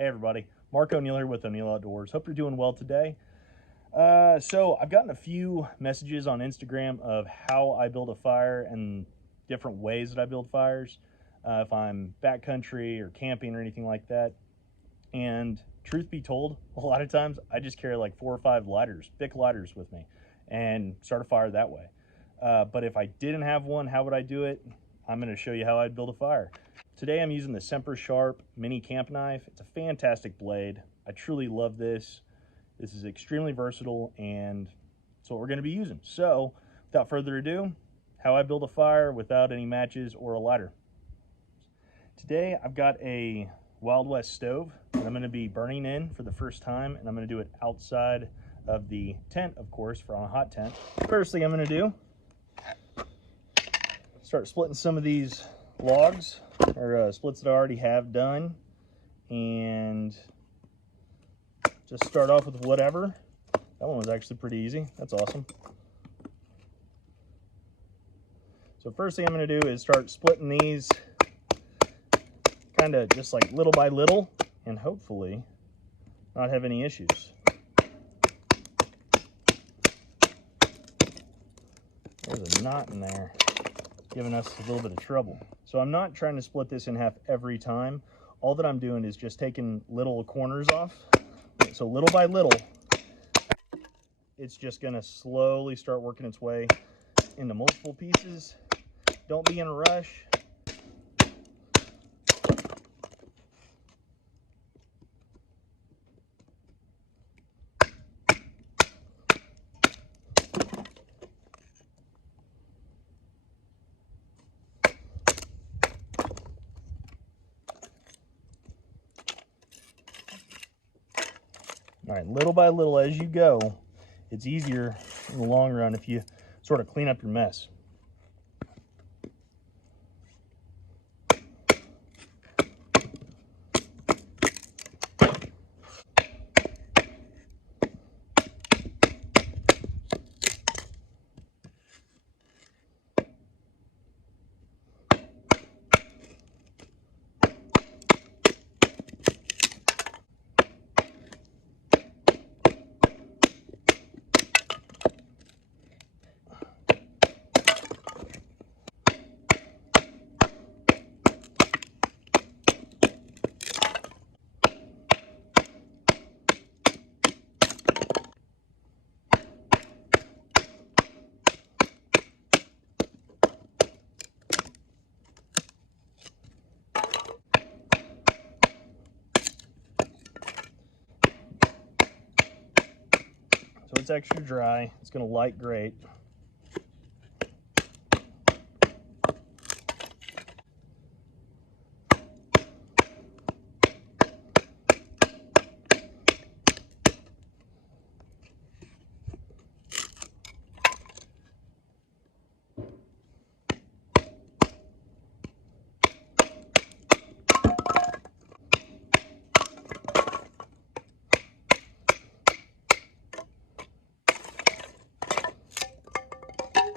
Hey everybody, Mark O'Neill here with O'Neill Outdoors. Hope you're doing well today. So I've gotten a few messages on Instagram of how I build a fire and different ways that I build fires. If I'm backcountry or camping or anything like that. And truth be told, a lot of times I just carry like 4 or 5 lighters, big lighters with me and start a fire that way. But if I didn't have one, how would I do it? I'm going to show you how I'd build a fire. Today I'm using the Semper Sharp mini camp knife. It's a fantastic blade. I truly love this. This is extremely versatile and it's what we're going to be using. So without further ado, how I build a fire without any matches or a lighter. Today I've got a Wild West stove that I'm going to be burning in for the first time, and I'm going to do it outside of the tent, of course, for on a hot tent. First thing I'm going to do, start splitting some of these logs or splits that I already have done, and just start off with whatever. That one was actually pretty easy. That's awesome. So first thing I'm going to do is start splitting these kind of just like little by little, and hopefully not have any issues. There's a knot in there giving us a little bit of trouble. So I'm not trying to split this in half every time. All that I'm doing is just taking little corners off. So little by little, it's just gonna slowly start working its way into multiple pieces. Don't be in a rush. All right, little by little as you go, it's easier in the long run if you sort of clean up your mess. So it's extra dry. It's going to light great.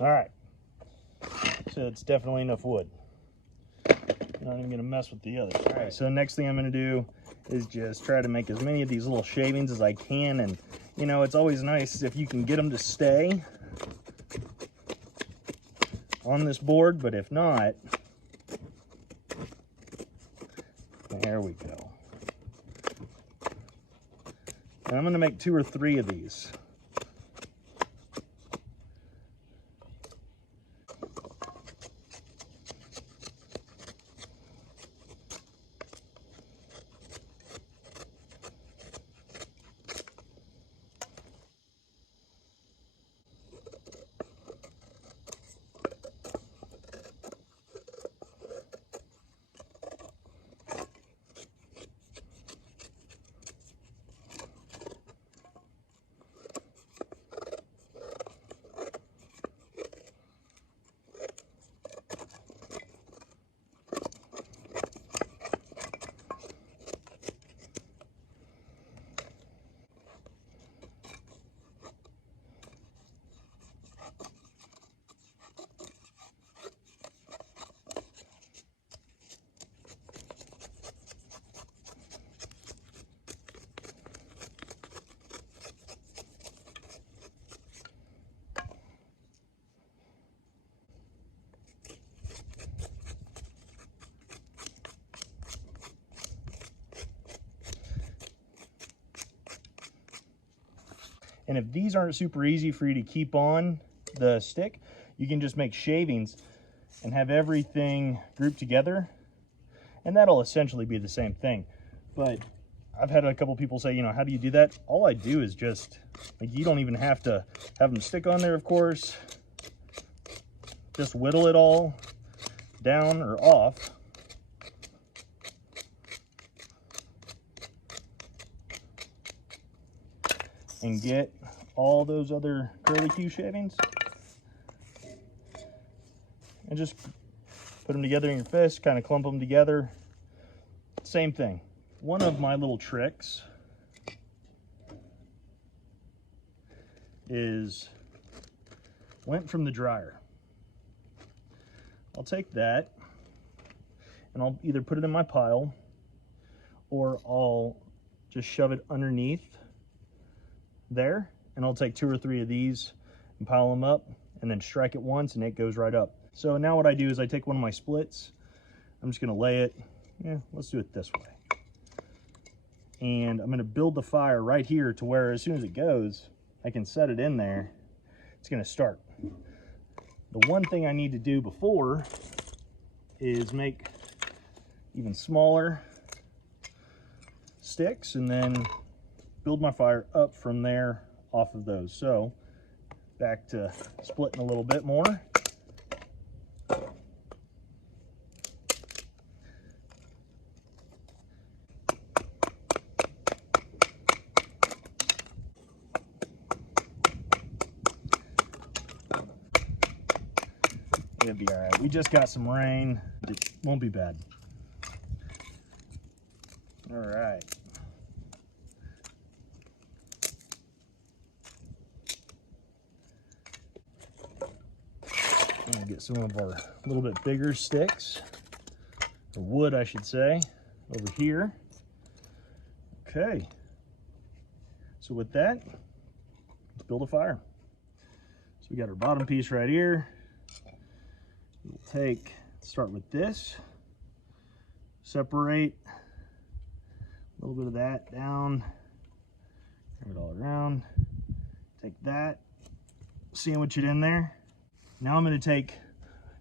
All right, so it's definitely enough wood. I'm not even gonna mess with the others. All right, so the next thing I'm gonna do is just try to make as many of these little shavings as I can. And you know, it's always nice if you can get them to stay on this board, but if not, there we go. And I'm gonna make 2 or 3 of these. And if these aren't super easy for you to keep on the stick, you can just make shavings and have everything grouped together, and that'll essentially be the same thing. But I've had a couple people say, you know, how do you do that? All I do is just, like, you don't even have to have them stick on there, of course. Just whittle it all down or off. And get all those other curlicue shavings. And just put them together in your fist, kind of clump them together. Same thing. One of my little tricks is lint from the dryer. I'll take that and I'll either put it in my pile or I'll just shove it underneath there, and I'll take 2 or 3 of these and pile them up and then strike it once and it goes right up. So now what I do is I take one of my splits, I'm just going to lay it, let's do it this way, and I'm going to build the fire right here to where as soon as it goes I can set it in there. It's going to start. The one thing I need to do before is make even smaller sticks and then build my fire up from there off of those. So back to splitting a little bit more. It'll be all right. We just got some rain. It won't be bad. All right. I'm gonna get some of our little bit bigger sticks, or wood I should say, over here. Okay, so with that, let's build a fire. So we got our bottom piece right here. We'll start with this, separate a little bit of that down, grab it all around, take that, sandwich it in there. Now I'm going to take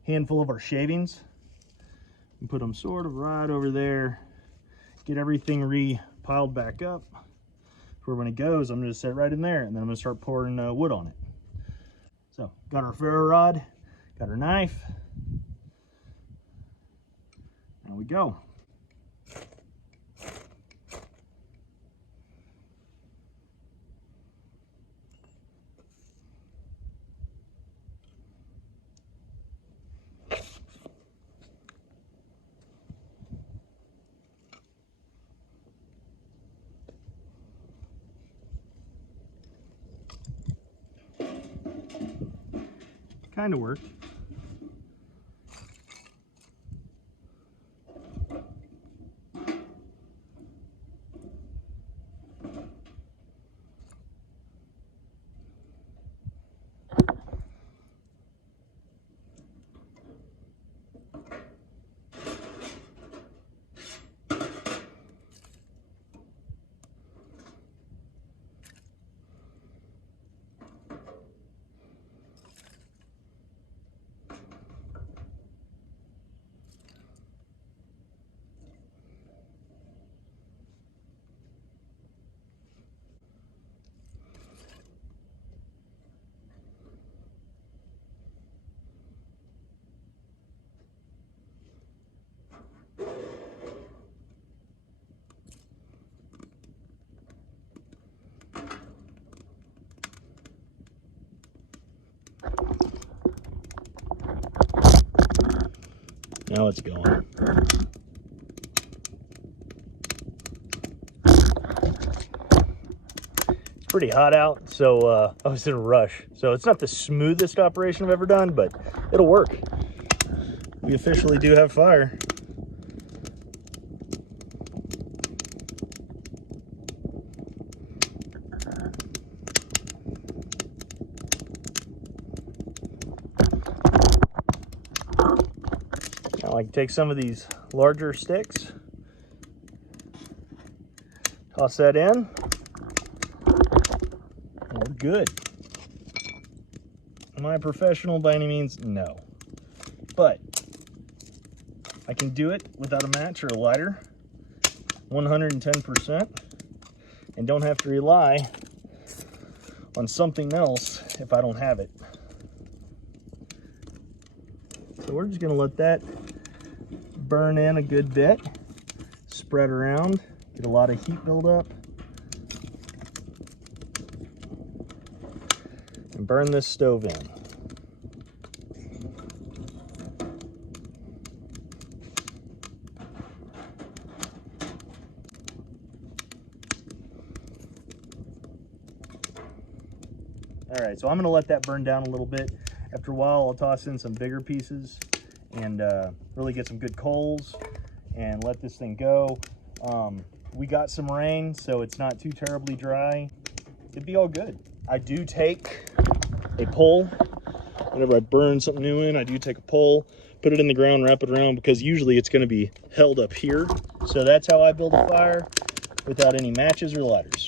a handful of our shavings and put them sort of right over there, get everything re-piled back up for when it goes. I'm going to set it right in there, and then I'm going to start pouring wood on it. So got our ferro rod, got our knife, there we go. Kind of worked. Now it's going. It's pretty hot out, so I was in a rush. So it's not the smoothest operation I've ever done, but it'll work. We officially do have fire. Now I can take some of these larger sticks, toss that in, and we're good. Am I a professional by any means? No. But I can do it without a match or a lighter, 110%, and don't have to rely on something else if I don't have it. So we're just gonna let that burn in a good bit, spread around, get a lot of heat buildup, and burn this stove in. All right, so I'm gonna let that burn down a little bit. After a while, I'll toss in some bigger pieces and really get some good coals and let this thing go. We got some rain, so it's not too terribly dry. It'd be all good. I do take a pole. Whenever I burn something new in, I do take a pole, put it in the ground, wrap it around, because usually it's gonna be held up here. So that's how I build a fire without any matches or lighters.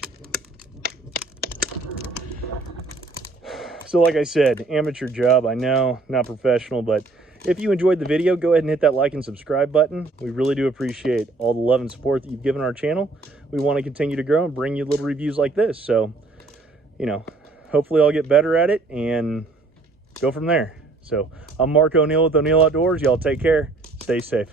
So like I said, amateur job, I know, not professional, but if you enjoyed the video, go ahead and hit that like and subscribe button. We really do appreciate all the love and support that you've given our channel. We want to continue to grow and bring you little reviews like this. So, you know, hopefully I'll get better at it and go from there. So I'm Mark O'Neill with O'Neill Outdoors. Y'all take care. Stay safe.